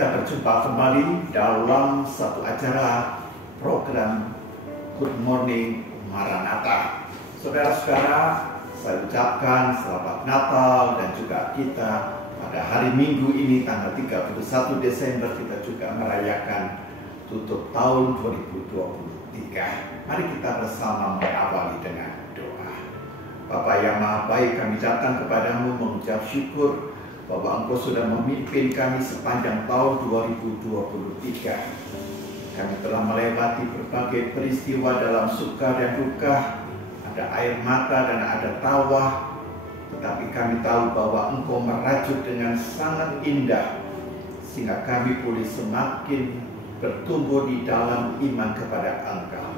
kita berjumpa kembali dalam satu acara program Good Morning Maranatha. Saudara-saudara, saya ucapkan selamat Natal dan juga kita pada hari Minggu ini tanggal 31 Desember kita juga merayakan tutup tahun 2023. Mari kita bersama mengawali dengan doa. Bapa yang Maha Baik, kami datang kepadamu mengucap syukur bahwa Engkau sudah memimpin kami sepanjang tahun 2023. Kami telah melewati berbagai peristiwa dalam suka dan duka, ada air mata dan ada tawa, tetapi kami tahu bahwa Engkau merajut dengan sangat indah, sehingga kami boleh semakin bertumbuh di dalam iman kepada Engkau.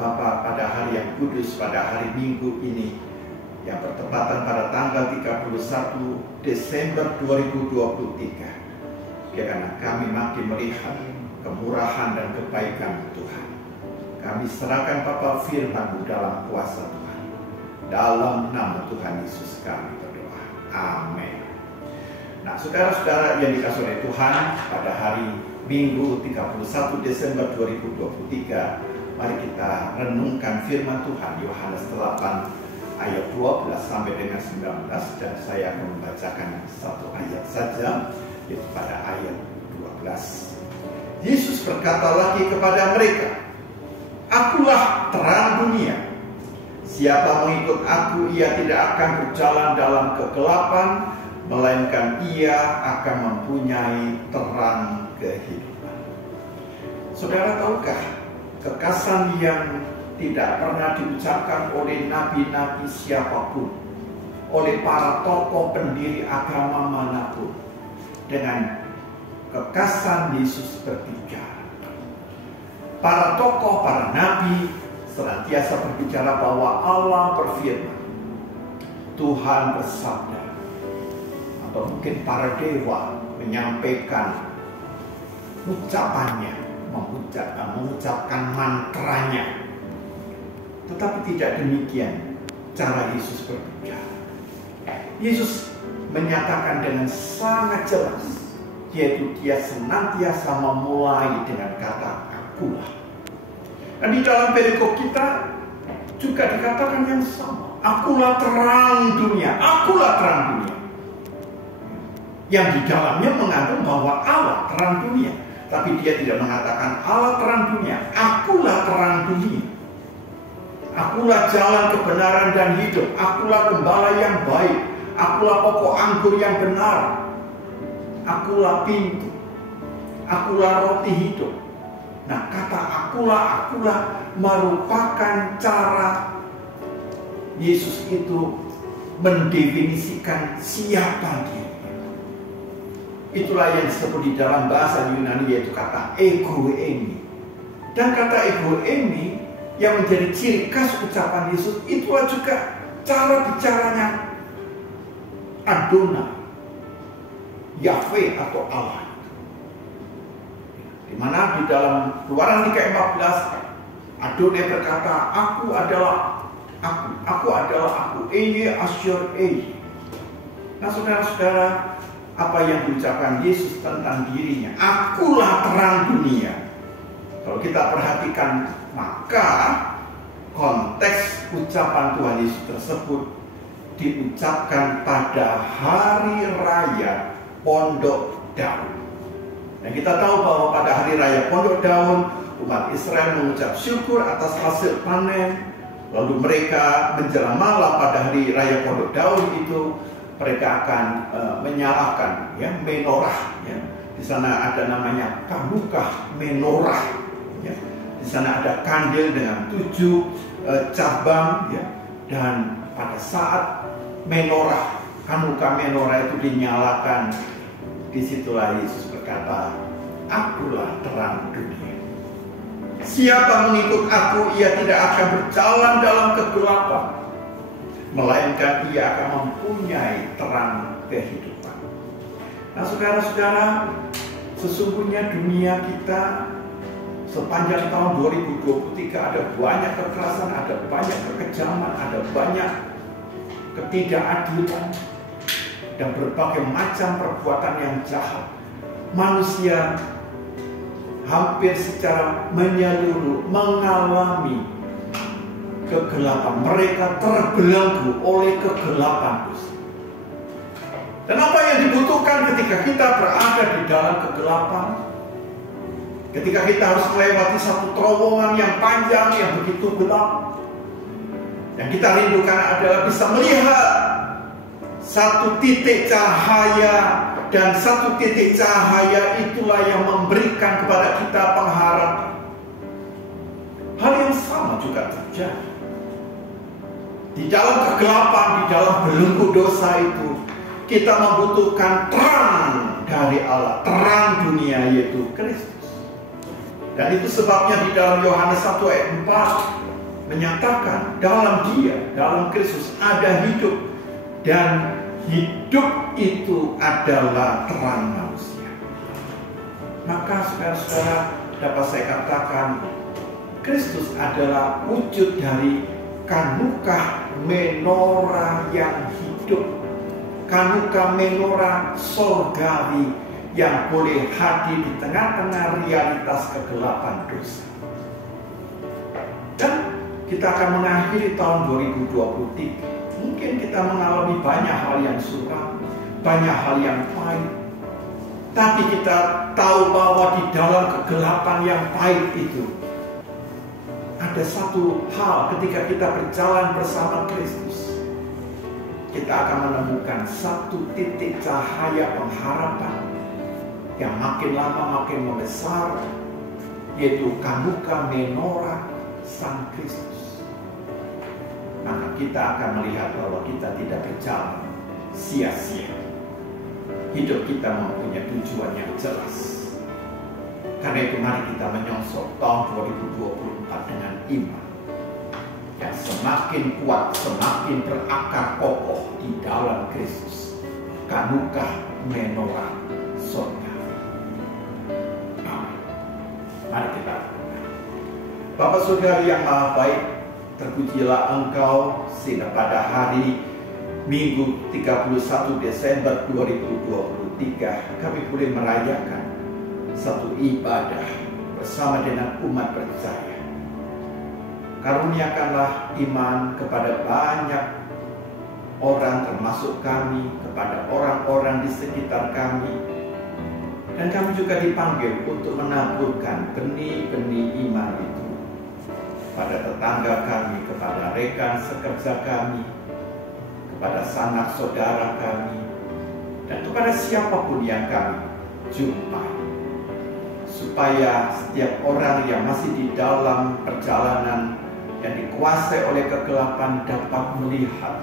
Bapa, pada hari yang kudus, pada hari Minggu ini, yang bertepatan pada tanggal 31 Desember 2023, kiranya kami makin melihat kemurahan dan kebaikan Tuhan. Kami serahkan Bapa firman-Mu dalam kuasa Tuhan. Dalam nama Tuhan Yesus kami berdoa. Amin. Nah, saudara-saudara yang dikasihi oleh Tuhan, pada hari Minggu 31 Desember 2023, mari kita renungkan firman Tuhan Yohanes 8 ayat 12 sampai dengan 19, dan saya akan membacakan satu ayat saja, yaitu pada ayat 12. Yesus berkata lagi kepada mereka, "Akulah terang dunia. Siapa mengikut aku, ia tidak akan berjalan dalam kegelapan, melainkan ia akan mempunyai terang kehidupan." Saudara, tahukah kekasan yang tidak pernah diucapkan oleh nabi-nabi siapapun, oleh para tokoh pendiri agama manapun, dengan kekasan Yesus berbicara. Para tokoh, para nabi senantiasa berbicara bahwa Allah berfirman, Tuhan bersabda, atau mungkin para dewa menyampaikan ucapannya, mengucapkan mantranya. Tetapi tidak demikian cara Yesus berbicara. Yesus menyatakan dengan sangat jelas, yaitu Dia senantiasa memulai dengan kata akulah. Dan di dalam perikop kita juga dikatakan yang sama. Akulah terang dunia, akulah terang dunia. Yang di dalamnya mengandung bahwa Allah terang dunia. Tapi Dia tidak mengatakan Allah terang dunia, akulah terang dunia. Akulah jalan kebenaran dan hidup. Akulah gembala yang baik. Akulah pokok anggur yang benar. Akulah pintu. Akulah roti hidup. Nah, kata akulah merupakan cara Yesus itu mendefinisikan siapa Dia. Itulah yang disebut di dalam bahasa Yunani, yaitu kata ego eimi. Dan kata ego eimi yang menjadi ciri khas ucapan Yesus, itulah juga cara bicaranya Adonai, Yahweh atau Allah. Di mana di dalam Keluaran 3:14, Adonai berkata, aku adalah aku, Eye Asyur Eye. Nah, saudara-saudara, apa yang diucapkan Yesus tentang dirinya, akulah terang dunia. Kalau kita perhatikan, maka konteks ucapan Tuhan Yesus tersebut diucapkan pada hari raya Pondok Daun. Dan kita tahu bahwa pada hari raya Pondok Daun, umat Israel mengucap syukur atas hasil panen. Lalu mereka menjelang malam pada hari raya Pondok Daun itu, mereka akan menyalakan menorah. Di sana ada namanya Kanukah menorah. Di sana ada kandil dengan 7 cabang, dan pada saat menorah, Kanukah menorah itu dinyalakan, disitulah Yesus berkata, akulah terang dunia. Siapa mengikut aku, ia tidak akan berjalan dalam kegelapan, melainkan ia akan mempunyai terang kehidupan. Nah, saudara-saudara, sesungguhnya dunia kita sepanjang tahun 2023 ada banyak kekerasan, ada banyak kekejaman, ada banyak ketidakadilan, dan berbagai macam perbuatan yang jahat. manusia hampir secara menyeluruh mengalami kegelapan. Mereka terbelenggu oleh kegelapan dosa. Dan apa yang dibutuhkan ketika kita berada di dalam kegelapan? Ketika kita harus melewati satu terowongan yang panjang, yang begitu gelap, yang kita rindukan adalah bisa melihat satu titik cahaya. Dan satu titik cahaya itulah yang memberikan kepada kita pengharapan. Hal yang sama juga terjadi di dalam kegelapan, di dalam belenggu dosa itu. Kita membutuhkan terang dari Allah, terang dunia, yaitu Kristus. Dan itu sebabnya di dalam Yohanes 1 ayat 4 menyatakan dalam Dia, dalam Kristus ada hidup, dan hidup itu adalah terang manusia. Maka saudara-saudara, dapat saya katakan Kristus adalah wujud dari kanukah menorah yang hidup, kanukah menorah sorgawi yang boleh hadir di tengah-tengah realitas kegelapan dosa. Dan kita akan mengakhiri tahun 2023. Mungkin kita mengalami banyak hal yang suram, banyak hal yang pahit. Tapi kita tahu bahwa di dalam kegelapan yang pahit itu ada satu hal, ketika kita berjalan bersama Kristus, kita akan menemukan satu titik cahaya pengharapan yang makin lama makin membesar, yaitu kanukah menorah Sang Kristus. Maka kita akan melihat bahwa kita tidak berjalan sia-sia. Hidup kita mempunyai tujuan yang jelas. Karena itu mari kita menyongsong tahun 2024 dengan iman yang semakin kuat, semakin berakar kokoh di dalam Kristus. Kanukah menorah surga. Amin. Mari kita berdoa. Bapa Surgawi yang Maha Baik, terpujilah Engkau sehingga pada hari Minggu 31 Desember 2023 kami boleh merayakan satu ibadah bersama dengan umat percaya. Karuniakanlah iman kepada banyak orang, termasuk kami, kepada orang-orang di sekitar kami. Dan kami juga dipanggil untuk menaburkan benih-benih iman itu pada tetangga kami, kepada rekan sekerja kami, kepada sanak saudara kami, dan kepada siapapun yang kami jumpai. Supaya setiap orang yang masih di dalam perjalanan yang dikuasai oleh kegelapan dapat melihat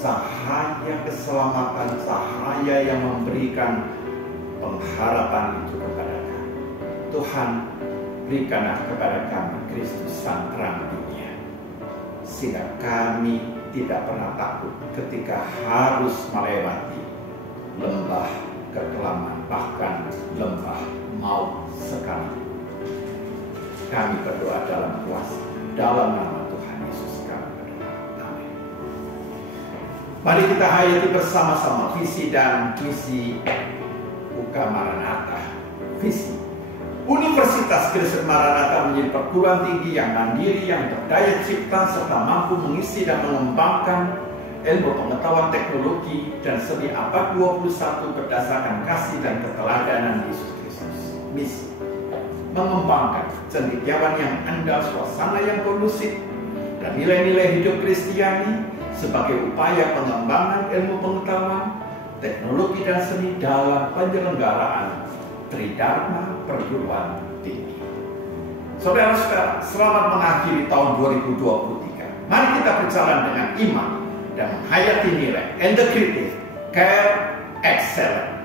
cahaya keselamatan, cahaya yang memberikan pengharapan itu kepada kami. Tuhan, berikanlah kepada kami Kristus Sang Terang dunia, sehingga kami tidak pernah takut ketika harus melewati lembah kekelaman, bahkan lembah maut sekalipun. Kami berdoa dalam kuasa, dalam nama Tuhan Yesus kami berdoa. Amin. Mari kita hayati bersama-sama visi dan misi UK Maranatha. Visi: Universitas Kristen Maranatha menjadi perguruan tinggi yang mandiri, yang berdaya cipta, serta mampu mengisi dan mengembangkan ilmu pengetahuan, teknologi, dan seni abad 21 berdasarkan kasih dan keteladanan Yesus Kristus. Misi: mengembangkan cendekiawan yang andal, suasana yang kondusif, dan nilai-nilai hidup Kristiani sebagai upaya pengembangan ilmu pengetahuan, teknologi, dan seni dalam penyelenggaraan Tridharma Perguruan Tinggi. Saudara-saudara, selamat mengakhiri tahun 2023. Mari kita berjalan dengan iman dan menghayati nilai integratif, care, excellence,